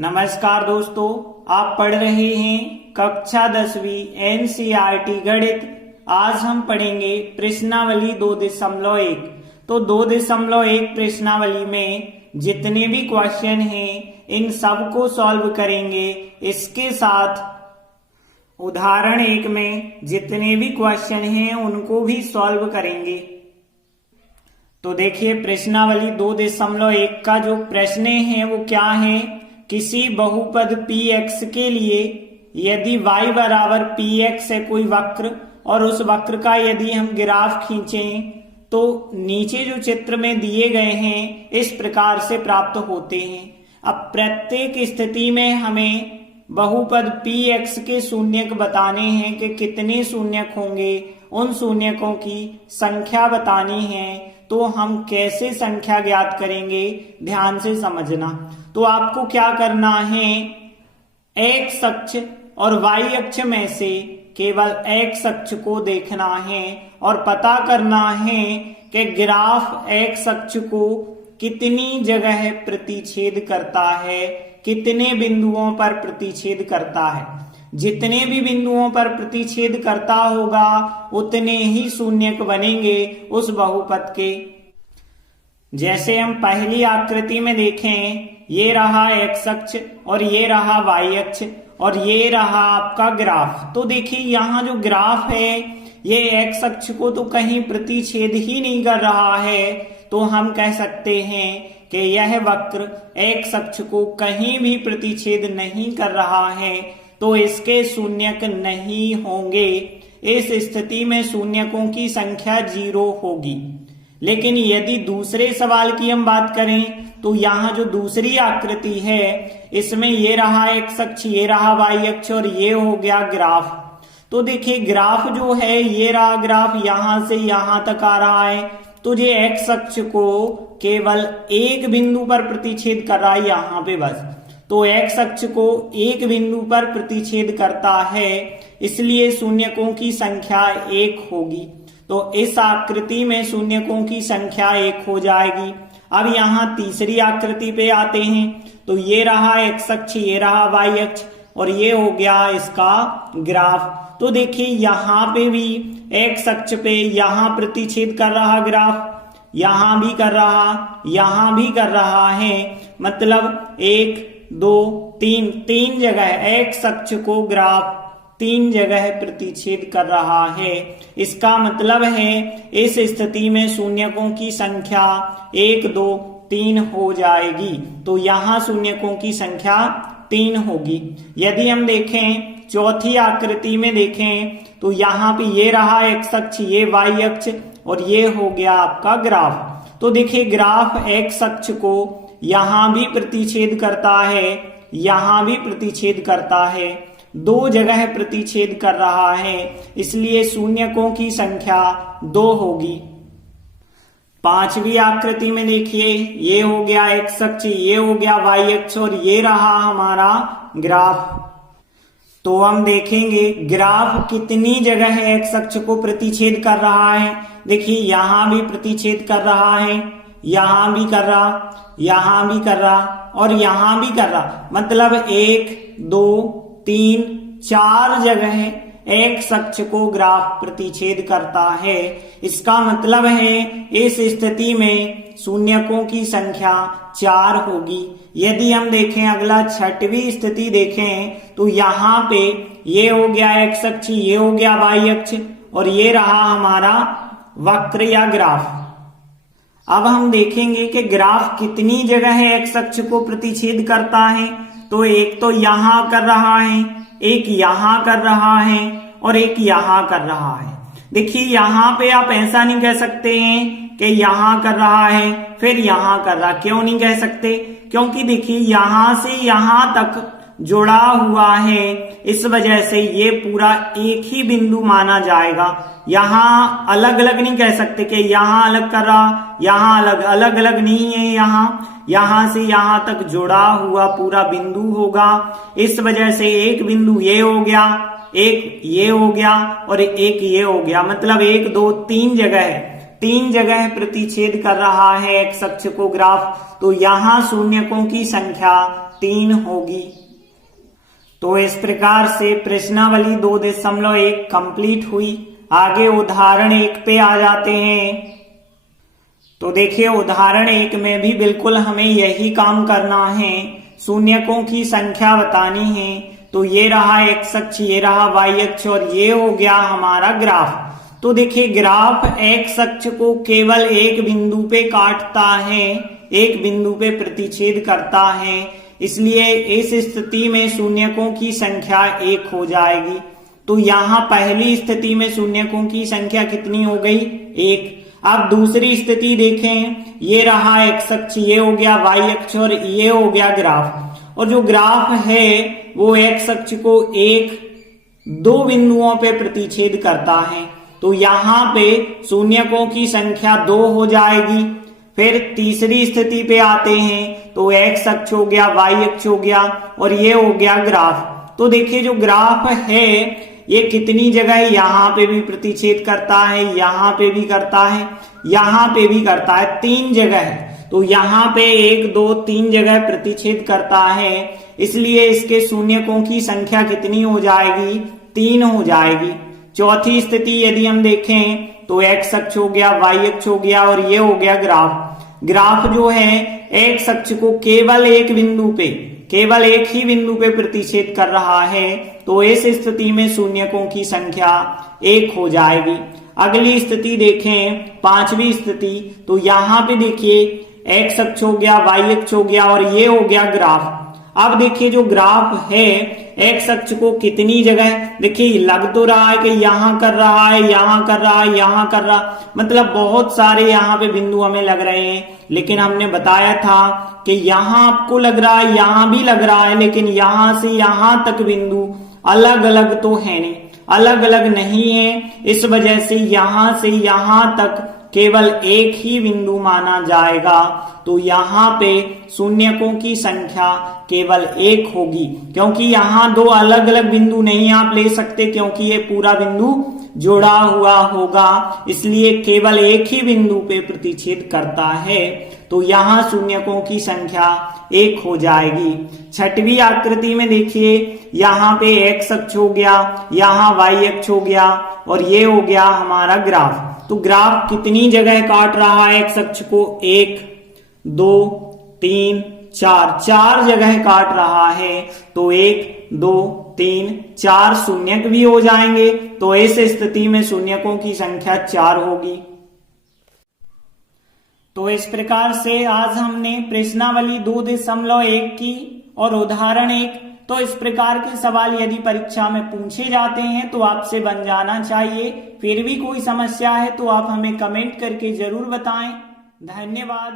नमस्कार दोस्तों, आप पढ़ रहे हैं कक्षा 10वीं एनसीईआरटी गणित। आज हम पढ़ेंगे प्रश्नावली 2.1। तो 2.1 प्रश्नावली में जितने भी क्वेश्चन हैं इन सब को सॉल्व करेंगे। इसके साथ उदाहरण 1 में जितने भी क्वेश्चन हैं उनको भी सॉल्व करेंगे। तो देखिए, प्रश्नावली 2.1 का जो प्रश्न है वो क्या है। किसी बहुपद px के लिए यदि y बराबर px है कोई वक्र, और उस वक्र का यदि हम ग्राफ खींचें तो नीचे जो चित्र में दिए गए हैं इस प्रकार से प्राप्त होते हैं। अब प्रत्येक स्थिति में हमें बहुपद px के शून्यक बताने हैं कि कितने शून्यक होंगे, उन शून्यकों की संख्या बतानी है। तो हम कैसे संख्या ज्ञात करेंगे, ध्यान से समझना। तो आपको क्या करना है, एक्स अक्ष और वाई अक्ष में से केवल एक्स अक्ष को देखना है और पता करना है कि ग्राफ एक्स अक्ष को कितनी जगह प्रतिच्छेद करता है, कितने बिंदुओं पर प्रतिच्छेद करता है। जितने भी बिंदुओं पर प्रतिच्छेद करता होगा उतने ही शून्यक बनेंगे उस बहुपद के। जैसे हम पहली आकृति में देखें, ये रहा एक्स अक्ष और ये रहा वाई अक्ष और ये रहा आपका ग्राफ। तो देखिए, यहाँ जो ग्राफ है ये एक्स अक्ष को तो कहीं प्रतिच्छेद ही नहीं कर रहा है। तो हम कह सकते हैं कि यह वक्र एक्स अक्ष को कहीं भी प्रतिच्छेद नहीं कर रहा है, तो इसके शून्यक नहीं होंगे। इस स्थिति में शून्यकों की संख्या 0 होगी। लेकिन यदि दूसरे सवाल की हम बात करें तो यहाँ जो दूसरी आकृति है इसमें ये रहा एक्स अक्ष, ये रहा वाई अक्ष और ये हो गया ग्राफ। तो देखिए, ग्राफ जो है ये रहा ग्राफ, यहां से यहां तक आ रहा है। तो ये एक्स अक्ष को केवल एक बिंदु पर प्रतिच्छेद कर रहा है, यहाँ पे बस। तो एक्स अक्ष को एक बिंदु पर प्रतिच्छेद करता है, इसलिए शून्यकों की संख्या 1 होगी। तो इस आकृति में शून्यकों की संख्या 1 हो जाएगी। अब यहाँ तीसरी आकृति पे आते हैं। तो ये रहा एक्स अक्ष, ये रहा वाई अक्ष और ये हो गया इसका ग्राफ। तो देखिए, यहाँ पे भी एक्स अक्ष पे यहाँ प्रतिच्छेद कर रहा ग्राफ, यहाँ भी कर रहा, यहाँ भी कर रहा है। मतलब 1 2 3 जगह एक्स अक्ष को ग्राफ 3 जगह प्रतिच्छेद कर रहा है। इसका मतलब है इस स्थिति में शून्यकों की संख्या 1 2 3 हो जाएगी। तो यहाँ शून्यकों की संख्या 3 होगी। यदि हम देखें चौथी आकृति में देखें तो यहाँ पे ये रहा एक्स अक्ष, ये वाई अक्ष और ये हो गया आपका ग्राफ। तो देखिए, ग्राफ एक्स अक्ष को यहाँ भी प्रतिच्छेद करता है, यहाँ भी प्रतिच्छेद करता है, 2 जगह प्रतिच्छेद कर रहा है, इसलिए शून्यकों की संख्या 2 होगी। पांचवी आकृति में देखिए, ये हो गया एक्स अक्ष, ये हो गया वाई अक्ष और ये रहा हमारा ग्राफ। तो हम देखेंगे ग्राफ कितनी जगह एक्स अक्ष को प्रतिच्छेद कर रहा है। देखिए, यहां भी प्रतिच्छेद कर रहा है, यहां भी कर रहा, यहां भी कर रहा और यहां भी कर रहा। मतलब 1 2 3 4 जगह एक्स अक्ष को ग्राफ प्रतिच्छेद करता है। इसका मतलब है इस स्थिति में शून्यकों की संख्या 4 होगी। यदि हम देखें अगला छठवीं स्थिति देखें तो यहाँ पे ये हो गया एक्स अक्ष, ये हो गया वाई अक्ष और ये रहा हमारा वक्र या ग्राफ। अब हम देखेंगे कि ग्राफ कितनी जगह एक्स अक्ष को प्रतिच्छेद करता है। तो एक तो यहां कर रहा है, एक यहां कर रहा है और एक यहां कर रहा है। देखिए, यहां पे आप ऐसा नहीं कह सकते हैं कि यहां कर रहा है फिर यहां कर रहा। क्यों नहीं कह सकते? क्योंकि देखिए, यहां से यहां तक जुड़ा हुआ है, इस वजह से ये पूरा एक ही बिंदु माना जाएगा। यहाँ अलग अलग नहीं कह सकते कि यहाँ अलग कर रहा, यहाँ अलग, अलग अलग नहीं है। यहाँ से यहाँ तक जुड़ा हुआ पूरा बिंदु होगा। इस वजह से एक बिंदु ये हो गया, एक ये हो गया और एक ये हो गया। मतलब 1 2 3 जगह प्रतिच्छेद कर रहा है एक्स अक्ष को ग्राफ। तो यहाँ शून्यकों की संख्या 3 होगी। तो इस प्रकार से प्रश्नावली 2.1 कंप्लीट हुई। आगे उदाहरण 1 पे आ जाते हैं। तो देखिए उदाहरण 1 में भी बिल्कुल हमें यही काम करना है, शून्यकों की संख्या बतानी है। तो ये रहा एक्स अक्ष, ये रहा वाई अक्ष और ये हो गया हमारा ग्राफ। तो देखिए ग्राफ एक्स अक्ष को केवल एक बिंदु पे काटता है, एक बिंदु पे प्रतिच्छेद करता है, इसलिए इस स्थिति में शून्यकों की संख्या 1 हो जाएगी। तो यहाँ पहली स्थिति में शून्यकों की संख्या कितनी हो गई? 1। अब दूसरी स्थिति देखें, ये रहा एक्स अक्ष, ये हो गया वाई अक्ष और ये हो गया ग्राफ। और जो ग्राफ है वो एक्स अक्ष को 1-2 बिंदुओं पे प्रतिच्छेद करता है। तो यहाँ पे शून्यकों की संख्या 2 हो जाएगी। फिर तीसरी स्थिति पे आते हैं, तो एक्स अक्ष हो गया, वाई अक्ष हो गया और ये हो गया ग्राफ। तो देखिए जो ग्राफ है ये कितनी जगह यहाँ पे भी प्रतिच्छेद करता है, यहाँ पे भी करता है, यहाँ पे भी करता है, 3 जगह है। तो यहाँ पे 1, 2, 3 जगह प्रतिच्छेद करता है, इसलिए इसके शून्यकों की संख्या कितनी हो जाएगी? 3 हो जाएगी। चौथी स्थिति यदि हम देखें तो एक्स अक्ष हो गया, वाई अक्ष हो गया और ये हो गया ग्राफ। ग्राफ जो है एक्स अक्ष को केवल एक बिंदु पे, केवल एक ही बिंदु पे प्रतिच्छेद कर रहा है। तो इस स्थिति में शून्यकों की संख्या 1 हो जाएगी। अगली स्थिति देखें, 5वीं स्थिति। तो यहाँ पे देखिए एक्स अक्ष हो गया, वाई अक्ष हो गया और ये हो गया ग्राफ। अब देखिए जो ग्राफ है एक्स अक्ष को कितनी जगह, देखिए लग तो रहा है कि यहाँ कर रहा है, यहाँ कर रहा है, यहाँ कर रहा, मतलब बहुत सारे यहाँ पे बिंदु हमें लग रहे हैं। लेकिन हमने बताया था कि यहाँ आपको लग रहा है, यहाँ भी लग रहा है, लेकिन यहाँ से यहाँ तक बिंदु अलग अलग तो है नहीं, अलग अलग नहीं है। इस वजह से यहाँ से यहाँ तक केवल एक ही बिंदु माना जाएगा। तो यहाँ पे शून्यकों की संख्या केवल 1 होगी, क्योंकि यहाँ 2 अलग अलग बिंदु नहीं आप ले सकते, क्योंकि ये पूरा बिंदु जोड़ा हुआ होगा, इसलिए केवल एक ही बिंदु पे प्रतिच्छेद करता है। तो यहाँ शून्यकों की संख्या 1 हो जाएगी। 6वीं आकृति में देखिए यहाँ पे एक्स अक्ष हो गया, यहाँ वाई अक्ष हो गया और ये हो गया हमारा ग्राफ। तो ग्राफ कितनी जगह काट रहा है एक्स अक्ष को? 1, 2, 3, 4 जगह काट रहा है। तो 1, 2, 3, 4 शून्यक भी हो जाएंगे। तो इस स्थिति में शून्यकों की संख्या 4 होगी। तो इस प्रकार से आज हमने प्रश्नावली 2.1 की और उदाहरण 1। तो इस प्रकार के सवाल यदि परीक्षा में पूछे जाते हैं तो आपसे बन जाना चाहिए। फिर भी कोई समस्या है तो आप हमें कमेंट करके जरूर बताएं। धन्यवाद।